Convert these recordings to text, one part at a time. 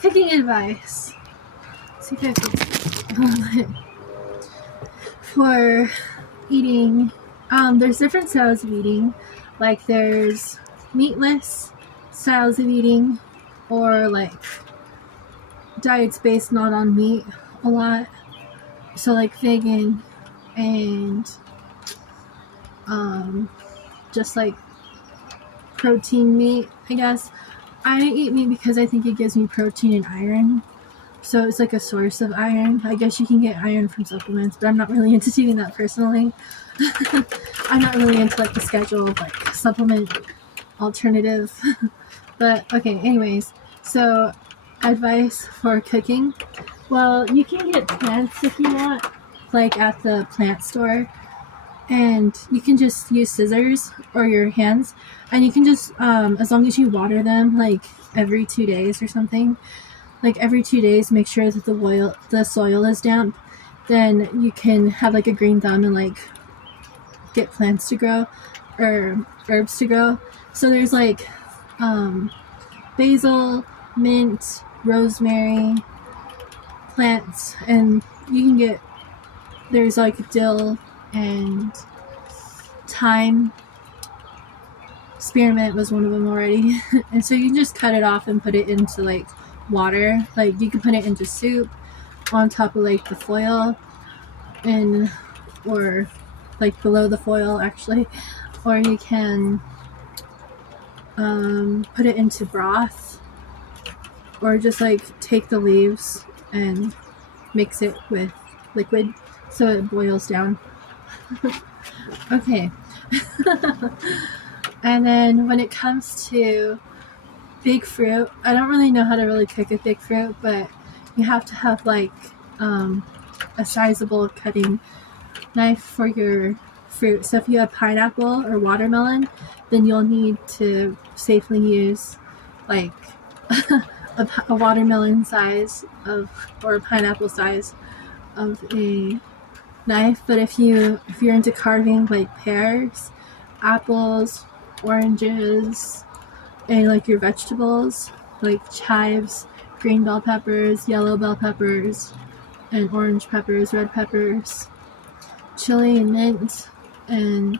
cooking advice. See if I can for eating. There's different styles of eating. Like there's meatless styles of eating, or like diets based not on meat a lot. So like vegan and just like protein meat, I guess. I eat meat because I think it gives me protein and iron. So it's like a source of iron. I guess you can get iron from supplements, but I'm not really into doing that personally. I'm not really into like the schedule of like supplement alternative. But okay, anyways. So advice for cooking. Well, you can get plants if you want, like at the plant store. And you can just use scissors or your hands, and you can just as long as you water them like every 2 days or something, like every 2 days, make sure that the soil is damp, then you can have like a green thumb and like get plants to grow or herbs to grow. So there's like basil, mint, rosemary plants, and you can get, there's like dill and thyme. Spearmint was one of them already. And so you can just cut it off and put it into like water. Like you can put it into soup on top of like the foil, and or like below the foil actually, or you can put it into broth, or just like take the leaves and mix it with liquid so it boils down. Okay. And then when it comes to big fruit, I don't really know how to really cook a big fruit, but you have to have like a sizable cutting knife for your fruit. So if you have pineapple or watermelon, then you'll need to safely use like a watermelon size of, or a pineapple size of a knife. But if you're into carving like pears, apples, oranges, and like your vegetables like chives, green bell peppers, yellow bell peppers, and orange peppers, red peppers, chili and mint, and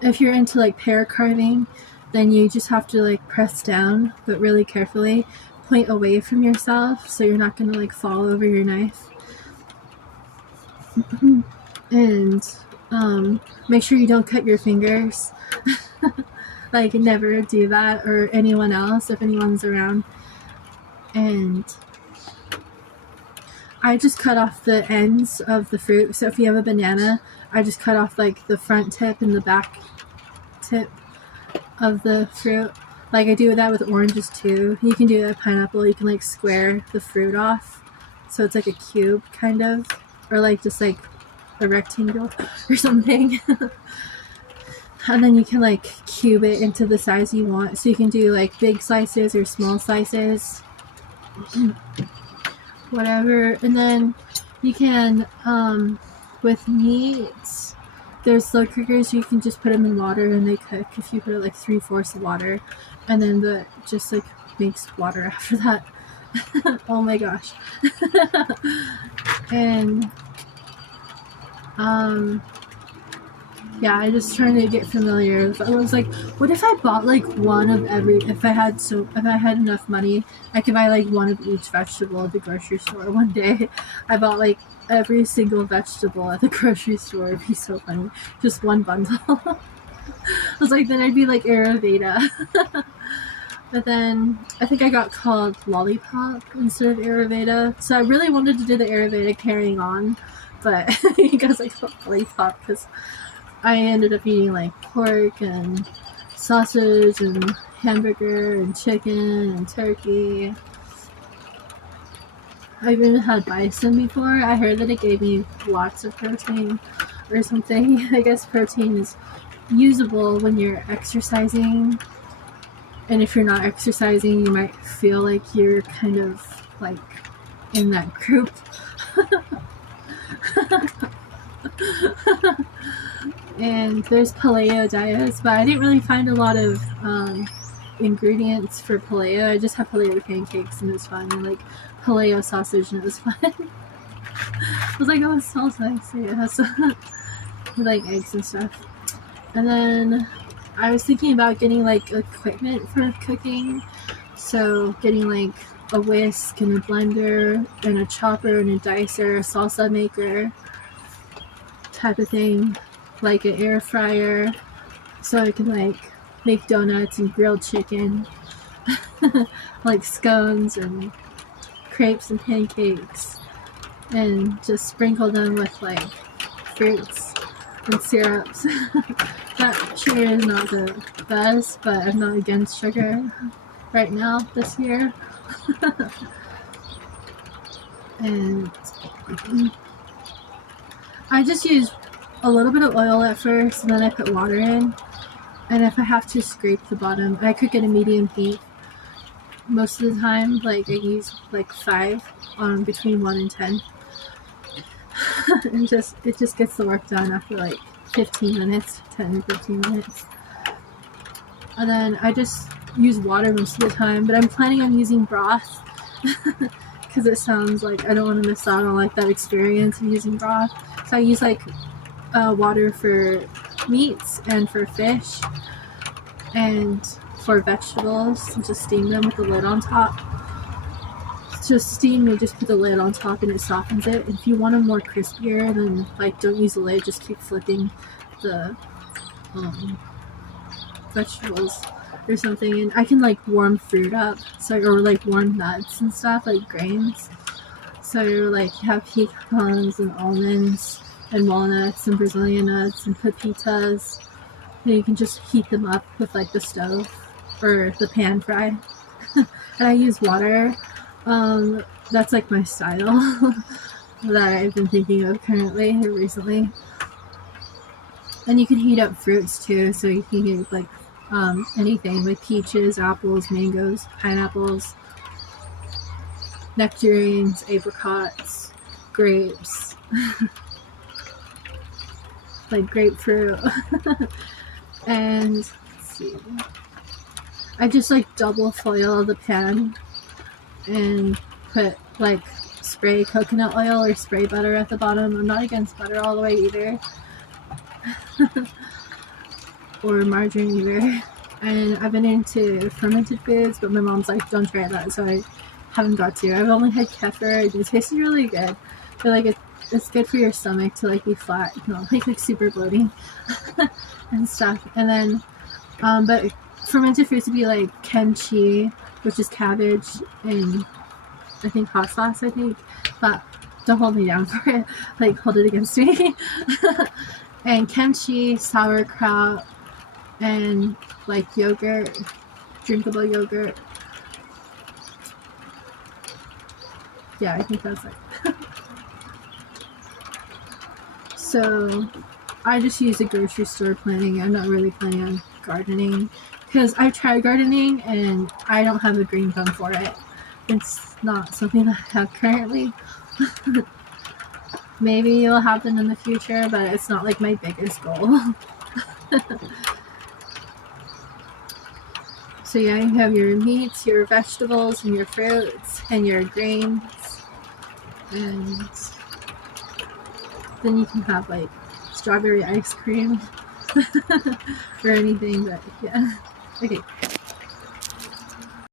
if you're into like pear carving, then you just have to like press down, but really carefully, point away from yourself so you're not gonna like fall over your knife. And make sure you don't cut your fingers. Like never do that, or anyone else if anyone's around. And I just cut off the ends of the fruit. So if you have a banana, I just cut off like the front tip and the back tip of the fruit. Like I do that with oranges too. You can do that with pineapple. You can like square the fruit off so it's like a cube kind of, or like just like a rectangle or something. And then you can like cube it into the size you want. So you can do like big slices or small slices, whatever. And then you can with meats, there's slow cookers. You can just put them in water and they cook. If you put it like 3/4 of water, and then the just like makes water after that. Oh my gosh. And yeah, I just trying to get familiar. I was like, what if I bought like one of every, if I had enough money, I could buy like one of each vegetable at the grocery store one day. I bought like every single vegetable at the grocery store. It'd be so funny. Just one bundle. I was like, then I'd be like Ayurveda. But then I think I got called Lollipop instead of Ayurveda. So I really wanted to do the Ayurveda carrying on, but you guys like Lollipop because I ended up eating like pork and sausage and hamburger and chicken and turkey. I've even had bison before. I heard that it gave me lots of protein or something. I guess protein is usable when you're exercising. And if you're not exercising, you might feel like you're kind of like in that group. And there's paleo diets, but I didn't really find a lot of ingredients for paleo. I just had paleo pancakes and it was fun, and like paleo sausage and it was fun. I was like, oh, it smells nice. So, yeah, so like eggs and stuff. And then I was thinking about getting like equipment for cooking. So getting like a whisk and a blender and a chopper and a dicer, a salsa maker type of thing, like an air fryer, so I can like make donuts and grilled chicken, like scones and crepes and pancakes, and just sprinkle them with like fruits and syrups. That sugar is not the best, but I'm not against sugar right now this year. And I just use a little bit of oil at first, and then I put water in, and if I have to scrape the bottom, I cook at a medium heat most of the time. Like I use like 5 on between 1 and 10. And it just gets the work done after like 15 minutes, 10 to 15 minutes. And then I just use water most of the time, but I'm planning on using broth because it sounds like I don't want to miss out on like that experience of using broth. So I use like water for meats and for fish and for vegetables, and just steam them with the lid on top. Just steam, you just put the lid on top and it softens it. And if you want them more crispier, then like don't use the lid, just keep flipping the vegetables or something. And I can like warm fruit up, so, or like warm nuts and stuff, like grains. So like you have pecans and almonds and walnuts and Brazilian nuts and pepitas, and you can just heat them up with like the stove or the pan fry. And I use water. That's like my style that I've been thinking of currently or recently. And you can heat up fruits too, so you can heat like anything, like peaches, apples, mangoes, pineapples, nectarines, apricots, grapes, like grapefruit. And let's see, I just like double foil the pan and put like spray coconut oil or spray butter at the bottom. I'm not against butter all the way either. Or margarine either. And I've been into fermented foods, but my mom's like, don't try that, so I haven't got to. I've only had kefir. It tastes really good, but like it's good for your stomach to like be flat, not like super bloating and stuff. And then but fermented foods would be like kimchi, which is cabbage and I think hot sauce, but don't hold me down for it, like hold it against me. And kimchi, sauerkraut, and like yogurt, drinkable yogurt. Yeah, I think that's it. So I just use a grocery store planning. I'm not really planning on gardening because I've tried gardening and I don't have a green thumb for it. It's not something that I have currently. Maybe it'll happen in the future, but it's not like my biggest goal. So yeah, you have your meats, your vegetables, and your fruits, and your grains. And then you can have like strawberry ice cream or anything, but yeah. Okay.